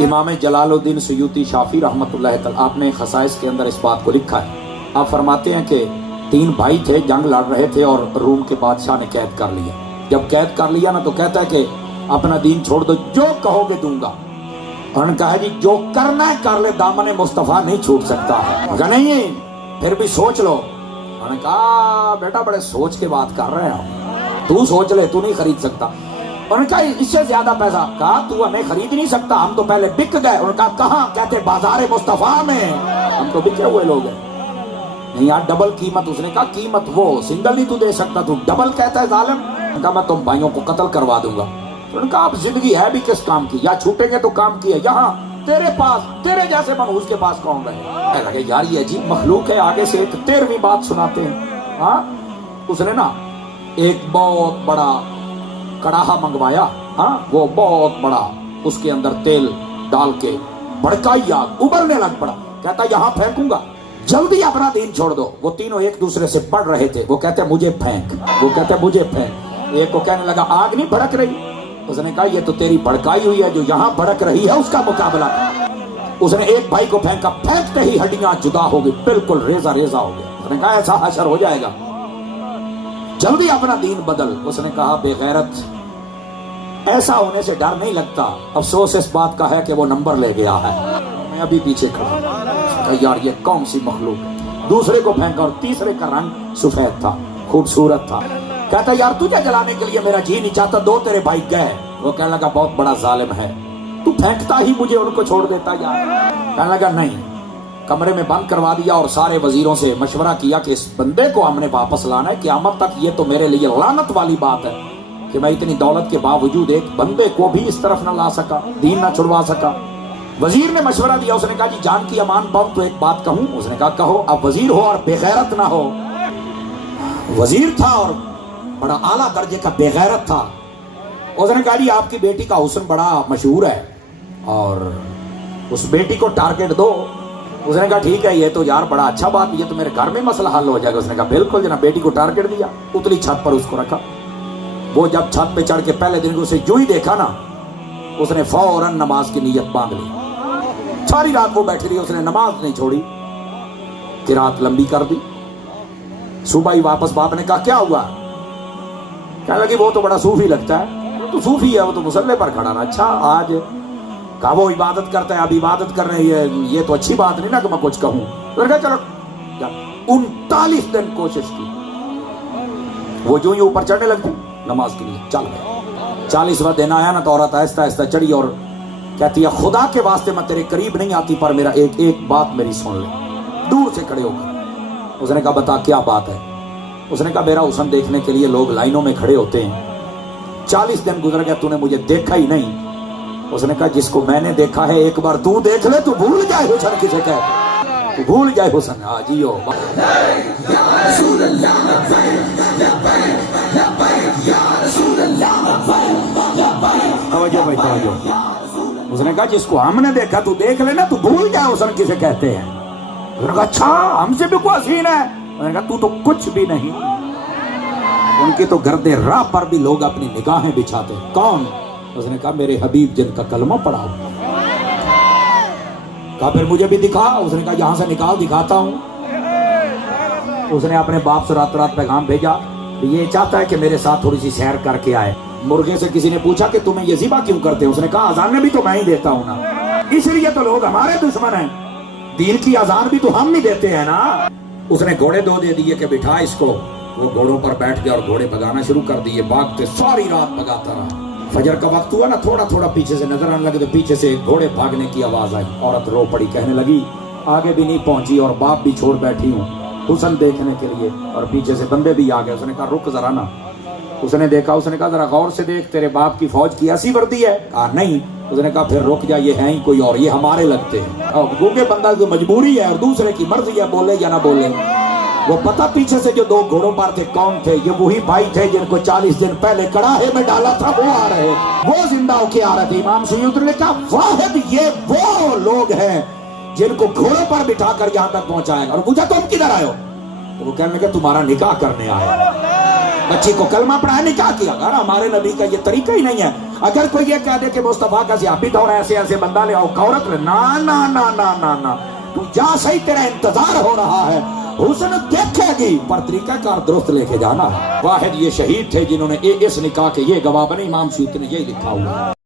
امام جلالالدین سیوطی شافعی رحمۃ اللہ تعالی آپ نے خصائص کے اندر اس بات کو لکھا ہے. آپ فرماتے ہیں کہ 3 بھائی تھے، جنگ لڑ رہے تھے اور روم کے بادشاہ نے قید کر لیا. جب قید کر لیا نا تو کہتا ہے کہ اپنا دین چھوڑ دو، جو کہو گے دوں گا. انہوں نے کہا جی جو کرنا ہے کر لے، دامن مصطفیٰ نہیں چھوٹ سکتا ہے. کہا نہیں پھر بھی سوچ لو. انہوں نے کہا بیٹا بڑے سوچ کے بات کر رہے ہیں، تو سوچ لے، تو نہیں خرید سکتا. انہوں نے کہا اس سے زیادہ پیسہ. کہا تو ہمیں خرید نہیں سکتا، ہم تو پہلے بک گئے. انہوں نے کہا کہاں؟ کہتے بازار مصطفیٰ میں، ہم تو بکے ہوئے لوگ ہیں. نہیں یار ڈبل قیمت. اس نے کہا قیمت وہ سنگل نہیں تو دے سکتا، تو ڈبل کہتا ہے ظالم. انہوں نے کہا میں تم بھائیوں کو قتل کروا دوں گا. انہوں نے کہا اب زندگی ہے بھی کس کام کی، یا چھوٹیں گے تو کام کی ہے، یہاں تیرے پاس تیرے جیسے منحوس کے پاس کون رہے. لگے یار یہ عجیب مخلوق ہے. آگے سے ایک 13ویں بات سناتے ہیں. ہاں اس نے نا ایک بہت بڑا کڑاہا منگوایا. ہاں وہ بہت بڑا، اس کے اندر تیل ڈال کے بھڑکائی آگ، ابلنے لگ پڑا. کہتا یہاں پھینکوں گا، جلدی اپنا دین چھوڑ دو. وہ تینوں ایک دوسرے سے بڑھ رہے تھے. وہ کہتے مجھے پھینک، وہ کہتے مجھے پھینک. ایک کو کہنے لگا آگ نہیں بھڑک رہی. اس نے کہا یہ تو تیری بھڑکائی ہوئی ہے، جو یہاں بھڑک رہی ہے اس کا مقابلہ. اس نے ایک بھائی کو پھینکا، پھینکتے ہی ہڈیاں جدا ہو گئی، بالکل ریزہ ریزہ ہو گیا. اس نے کہا ایسا حشر ہو جائے گا، جلدی اپنا دین بدل. اس نے کہا بے غیرت، ایسا ہونے سے ڈر نہیں لگتا، افسوس اس بات کا ہے کہ وہ نمبر لے گیا ہے. میں ابھی پیچھے کھڑا یار یہ کون سی مخلوق ہے. دوسرے کو پھینکا اور تیسرے کا رنگ سفید تھا، خوبصورت تھا. کہتا یار تجھے جلانے کے لیے میرا جی نہیں چاہتا، 2 تیرے بھائی گئے. وہ کہنے لگا بہت بڑا ظالم ہے، تو پھینکتا ہی مجھے ان کو چھوڑ دیتا یار. کہنے لگا نہیں. کمرے میں بند کروا دیا اور سارے وزیروں سے مشورہ کیا کہ اس بندے کو ہم نے واپس لانا ہے. قیامت تک یہ تو میرے لیے لعنت والی بات ہے کہ میں اتنی دولت کے باوجود ایک بندے کو بھی اس طرف نہ لا سکا، دین نہ چھڑوا سکا. وزیر نے مشورہ دیا. اس نے کہا جی جان کی امان پر تو ایک بات کہوں. اس نے کہا کہو. اب وزیر ہو اور بے غیرت نہ ہو. وزیر تھا اور بڑا اعلیٰ درجے کا بے غیرت تھا. اس نے کہا جی آپ کی بیٹی کا حسن بڑا مشہور ہے اور اس بیٹی کو ٹارگٹ دو. اس نے کہا ٹھیک ہے، یہ تو یار بڑا اچھا بات، یہ تو میرے گھر میں مسئلہ حل ہو جائے گا. اس نے کہا بالکل جناب. بیٹی کو ٹارگٹ دیا، اتلی چھت پر اس کو رکھا. وہ جب چھت پہ چڑھ کے پہلے دن اسے جو ہی دیکھا نا، اس نے فوراً نماز کی نیت باندھ لی. ساری رات وہ بیٹھی رہی، اس نے نماز نہیں چھوڑی، قرات لمبی کر دی. صبح ہی واپس باپ نے کہا کیا ہوا؟ کہنے لگی وہ تو بڑا صوفی لگتا ہے. وہ تو صوفی ہے، وہ تو مصلے پر کھڑا نا. اچھا آج کہا وہ عبادت کرتا ہے، اب عبادت کر رہی ہے، یہ تو اچھی بات نہیں نا کہ میں کچھ کہوں. چلو 39 دن کوشش کی. وہ جو ہی اوپر چڑھنے لگتی نماز کے لیے چل گئے. 40واں دن آیا نا تو عورت آہستہ آہستہ چڑھی اور کہتی ہے خدا کے واسطے میں تیرے قریب نہیں آتی، پر میرا ایک بات میری سن لے. دور سے کھڑے ہو کر اس نے کہا بتا کیا بات ہے. اس نے کہا میرا حسن دیکھنے کے لیے لوگ لائنوں میں کھڑے ہوتے ہیں، 40 دن گزر گیا تو نے مجھے دیکھا ہی نہیں. اس نے کہا جس کو میں نے دیکھا ہے ایک بار تو دیکھ لے، تو بھول جائے حسن کسے کہتے، تو بھول جائے حسن. ہاں جیو توجہ بھائی توجہ. اس نے کہا جس کو ہم نے دیکھا تو دیکھ لینا، تو بھول جائے حسن کسے کہتے ہیں. اس نے کہا اچھا ہم سے بھی کوئی حسین ہے؟ اس نے کہا تو کچھ بھی نہیں. ان کی تو گرد راہ پر بھی لوگ اپنی نگاہیں بچھاتے. کون؟ اس نے کہا میرے حبیب جن کا کلمہ پڑھا ہو. کہا پھر مجھے بھی دکھا. اس نے کہا یہاں سے نکال دکھاتا ہوں. اس نے اپنے باپ سے رات رات پیغام بھیجا، یہ چاہتا ہے کہ میرے ساتھ تھوڑی سی سیر کر کے آئے. مرغے سے کسی نے پوچھا کہ تمہیں یہ ذبح کیوں کرتے؟ اس نے کہا اذانیں بھی تو میں ہی دیتا ہوں نا، اس لیے تو لوگ ہمارے دشمن ہیں. دین کی اذان بھی تو ہم ہی دیتے ہیں نا. اس نے گھوڑے 2 دے دیے کہ بٹھا اس کو. وہ گھوڑوں پر بیٹھ گیا اور گھوڑے بھگانا شروع کر دیے. بھاگتے ساری رات بھگاتا رہا. فجر کا وقت ہوا نا، تھوڑا تھوڑا پیچھے سے نظر آنے لگے تو پیچھے سے گھوڑے بھاگنے کی آواز آئی. عورت رو پڑی، کہنے لگی آگے بھی نہیں پہنچی اور باپ بھی چھوڑ بیٹھی ہوں حسن دیکھنے کے لیے، اور پیچھے سے بندے بھی آ گئے. اس نے کہا رک ذرا نا. اس نے دیکھا. اس نے کہا ذرا غور سے دیکھ، تیرے باپ کی فوج کی ایسی وردی ہے؟ کہا نہیں. اس نے کہا پھر رک جا، یہ ہے ہی کوئی اور، یہ ہمارے لگتے ہیں. کیونکہ بندہ کی مجبوری ہے اور دوسرے کی مرضی ہے، بولے یا نہ بولے. وہ پتہ پیچھے سے جو 2 گھوڑوں پر تھے کون تھے؟ یہ وہی بھائی تھے جن کو 40 دن پہلے کڑاہے میں ڈالا تھا. وہ آ رہے، وہ زندہ ہو کے آ رہے تھے. امام سیوطی نے کہا واحد یہ وہ لوگ ہیں جن کو گھوڑوں پر بٹھا کر یہاں تک پہنچایا. اور پوچھا تم کدھر آئے ہو؟ تو وہ کہنے لگے تمہارا نکاح کرنے آئے. بچی کو کلمہ پڑھایا، نکاح کیا. ہمارے نبی کا یہ طریقہ ہی نہیں ہے. اگر کوئی یہ کہہ دے کہ مصطفیٰ کا صحابی تھا اور ایسے ایسے بندہ لے آؤ عورت لے، نا نا نا نا نا نا، تو جا صحیح، تیرا انتظار ہو رہا ہے، حسن دیکھے گی پر طریقہ کار درست لے کے جانا۔ واحد یہ شہید تھے جنہوں نے اس نکاح کے یہ گواہ بنے، امام سیوطی نے یہی لکھا ہوا۔